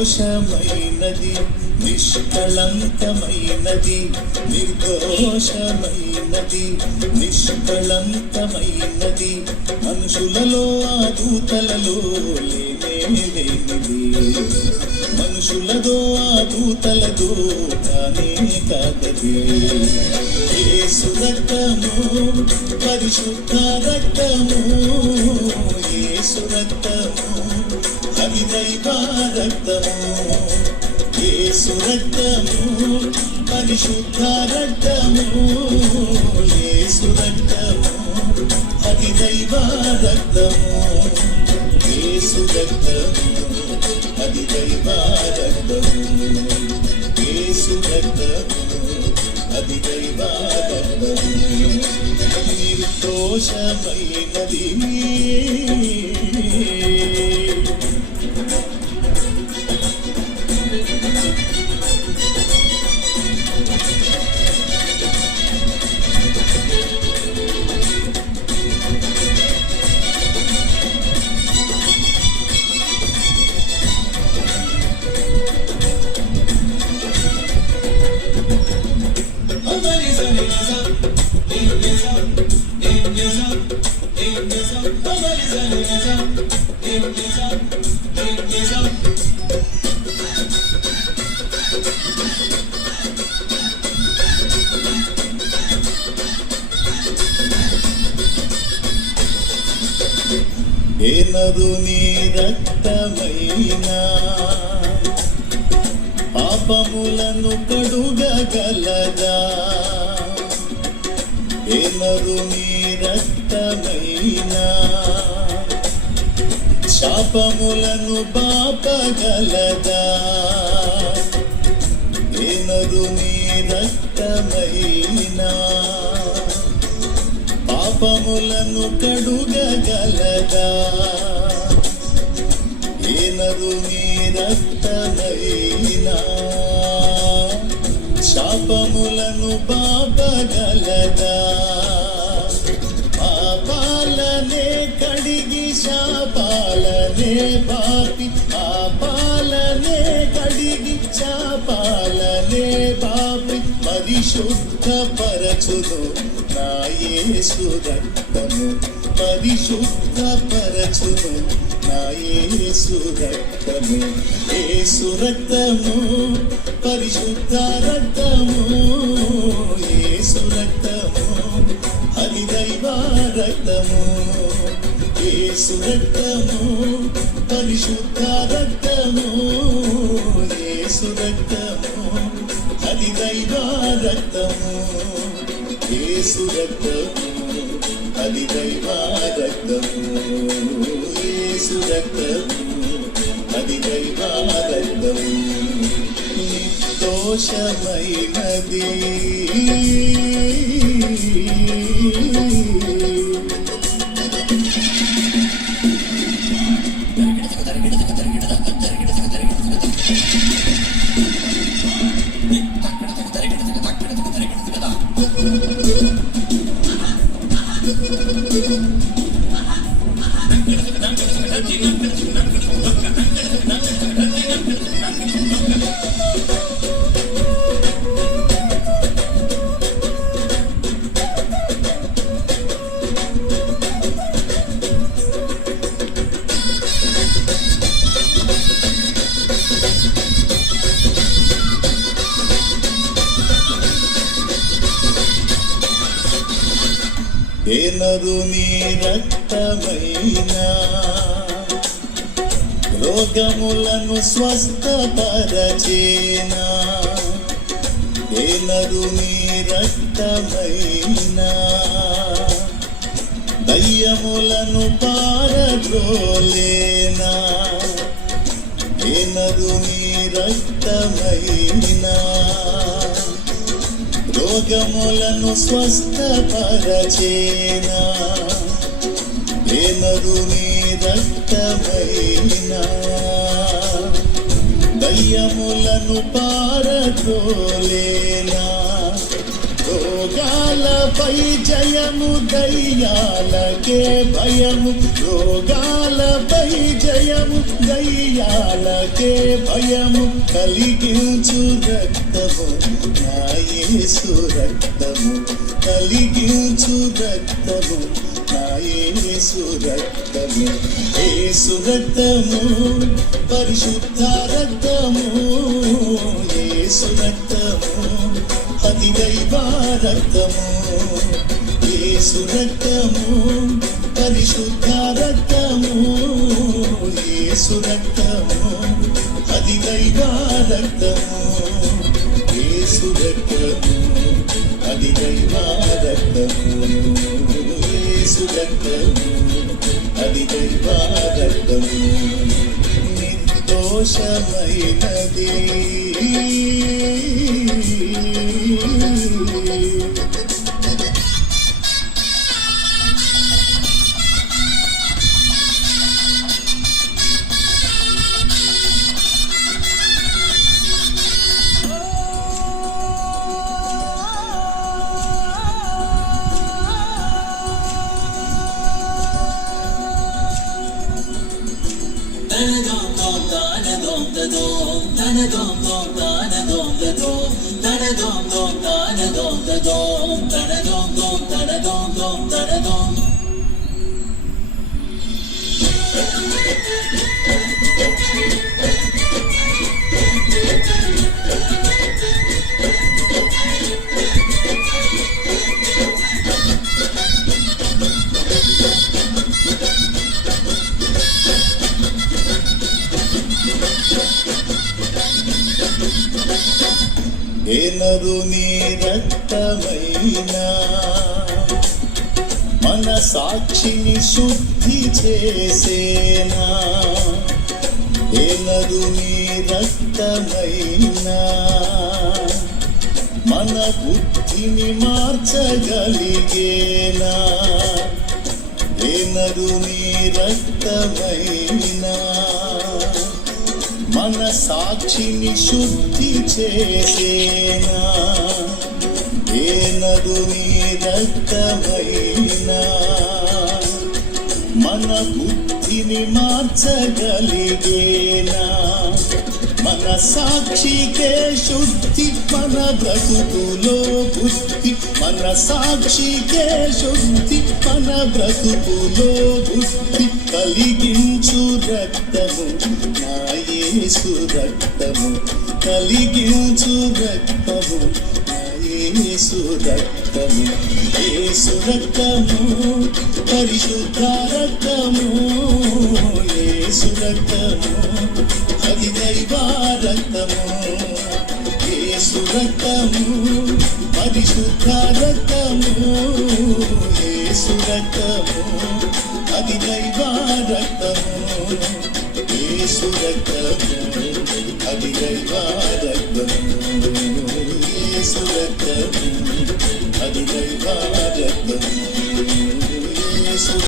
నిర్దోషమైనది నిష్కళంకమైనది నిర్దోషమైనది నిష్కళంకమైనది మనుషులలో ఆ దూతలలో లేనిది మనుషులదో ఆ దూతలదో కానే కాదది యేసు రక్తము పరిశుద్ధ రక్తము యేసు రక్తము అది దైవ రక్తము యేసు రక్తము పరిశుద్ధ రక్తము యేసు రక్తము అది దైవ రక్తము యేసు రక్తము అది దైవ రక్తము యేసు రక్తము అది దైవ రక్తము నిర్దోషమైనది నరుని రక్తమైనా పాపములను కడుగగలదా నరుని రక్తమైనా శాపములను పాపగలదా నరుని రక్తమైనా పాపములను కడుగగలదా నరుని రక్తమైనా శాపములను పాపగలదా పాపాలనే కడిగి శాపాలనే పాపి పాపాలనే కడిగి శాపాలనే పాపి పరిశుద్ధ పరచును నా యేసు రక్తము పరిశుద్ధ పరచును నా యేసు రక్తము యేసు రక్తము పరిశుద్ధ రక్తము యేసు రక్తము అది దైవ రక్తము యేసు రక్తము పరిశుద్ధ రక్తము యేసు రక్తము అది దైవ రక్తము యేసు రక్తము అది దైవ రక్తము యేసు రక్తము అది దైవ రక్తము నిర్దోషమైనది ఏ నరుని రక్తమైనా రోగములను స్వస్థపరచేనా. ఏ నరుని రక్తమైనా దయ్యములను పారద్రోలేనా. ఏ నరుని రక్తమైనా రోగములను స్వస్థపరచేనా. ఏ నరుని రక్తమైనా దయ్యములను పారద్రోలేనా. రోగాలపై జయము దయ్యాలకే భయము. రోగాలపై జయము దయ్యాలకే భయము కలిగించు రక్తము నా యేసు రక్తము. కలిగించు రక్తము నా యేసు రక్తము. యేసు రక్తము పరిశుద్ధ రక్తము. యేసు రక్తము అది దైవ రక్తము. యేసు రక్తము పరిశుద్ధ రక్తము. యేసు రక్తము అది దైవ రక్తము. యేసు రక్తము అది దైవ రక్తము. యేసు రక్తము అది దైవ రక్తము. నిర్దోషమైనది ఏ నరుని రక్తమైనా మన సాక్షిని శుద్ధి చేసేనా. ఏ నరుని రక్తమైనా మన బుద్ధిని మార్చగలిగేనా. ఏ నరుని రక్తమైనా మన సాక్షిని శుద్ధి చేసేనా. ఏ నరుని రక్తమైనా మన బుద్ధిని మార్చగలిగేనా. మన సాక్షికే శుద్ధి మన బ్రతుకులో బుద్ధి. మన సాక్షికే శుద్ధి మన బ్రతుకులో బుద్ధి కలిగించు రక్తము నా యేసు రక్తము. కలిగించు రక్తము నా యేసు రక్తము. యేసు రక్తము పరిశుద్ధ రక్తము. యేసు రక్తము అది దైవ రక్తము. యేసు రక్తము పరిశుద్ధ రక్తము. యేసు రక్తము అది దైవ రక్తము. యేసు రక్తము అది దైవ రక్తము. యేసు రక్తము అది దైవ రక్తము.